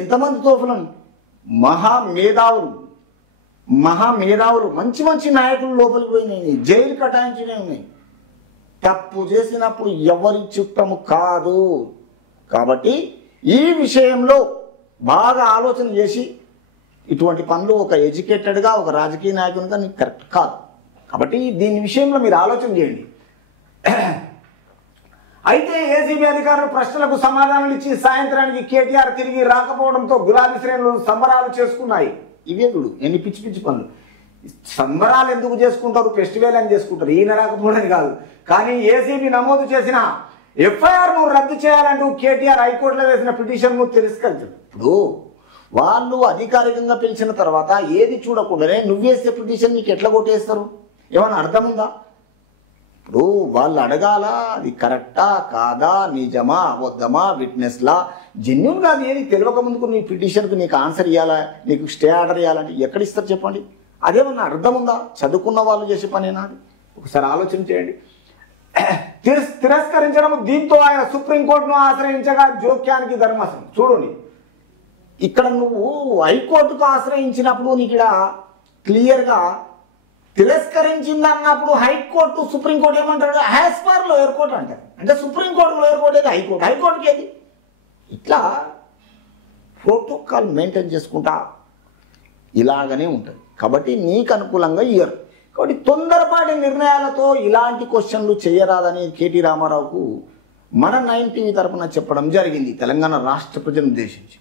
ఎంతమంది తోపులను మహామేధావులు మంచి మంచి నాయకులు లోపలికి పోయినాయి, జైలు కటాయించినవి ఉన్నాయి. తప్పు చేసినప్పుడు ఎవరి చుట్టము కాదు. కాబట్టి ఈ విషయంలో బాగా ఆలోచన చేసి ఇటువంటి పనులు ఒక ఎడ్యుకేటెడ్గా ఒక రాజకీయ నాయకునిగా నీకు కరెక్ట్ కాదు. కాబట్టి దీని విషయంలో మీరు ఆలోచన చేయండి. అయితే ఏసీబీ అధికారులు ప్రశ్నలకు సమాధానాలు ఇచ్చి సాయంత్రానికి కేటీఆర్ తిరిగి రాకపోవడంతో గులాబీ శ్రేణులు సంబరాలు చేసుకున్నాయి. ఇవే చూడు ఎన్ని పిచ్చి పిచ్చి పనులు. సంబరాలు ఎందుకు చేసుకుంటారు? ఫెస్టివల్ అని చేసుకుంటారు. ఈయన రాకపోవడం కాదు. కానీ ఏసీబీ నమోదు చేసిన ఎఫ్ఐఆర్ను రద్దు చేయాలంటూ కేటీఆర్ హైకోర్టులో వేసిన పిటిషన్ను తిరస్కరించారు. ఇప్పుడు వాళ్ళు అధికారికంగా పిలిచిన తర్వాత ఏది చూడకుండానే నువ్వేసే పిటిషన్ నీకు ఎట్లా కొట్టేస్తారు? ఏమన్నా అర్థం ఉందా? ఇప్పుడు వాళ్ళు అడగాల అది కరెక్టా కాదా, నిజమా అబద్ధమా, విట్నెస్లా, జెన్యూన్గా అది ఏది తెలియక ముందుకు నీ పిటిషన్కు నీకు ఆన్సర్ ఇవ్వాలా, నీకు స్టే ఆర్డర్ ఇవ్వాలంటే ఎక్కడ ఇస్తారు చెప్పండి? అదేమన్నా అర్థం ఉందా? చదువుకున్న వాళ్ళు చేసే పనేనా? ఒకసారి ఆలోచన చేయండి. తిరస్కరించడం, దీంతో ఆయన సుప్రీంకోర్టును ఆశ్రయించగా జోక్యానికి ధర్మాసనం. చూడండి, ఇక్కడ నువ్వు హైకోర్టుకు ఆశ్రయించినప్పుడు నీకు ఇక్కడ క్లియర్గా తిరస్కరించింది అన్నప్పుడు హైకోర్టు సుప్రీంకోర్టు ఏమంటారు? యాజ్ పర్ లోయర్ కోర్టు అంటారు. అంటే సుప్రీంకోర్టు లోయర్ కోర్టు ఏది? హైకోర్టు. హైకోర్టుకి ఏది? ఇట్లా ప్రోటోకాల్ మెయింటైన్ చేసుకుంటా ఇలాగనే ఉంటుంది. కాబట్టి నీకు అనుకూలంగా ఇయ్యరు. కాబట్టి తొందరపాటి నిర్ణయాలతో ఇలాంటి క్వశ్చన్లు చేయరాదని కేటీ రామారావుకు మన 9 టీవీ తరఫున చెప్పడం జరిగింది తెలంగాణ రాష్ట్ర ప్రజలను ఉద్దేశించి.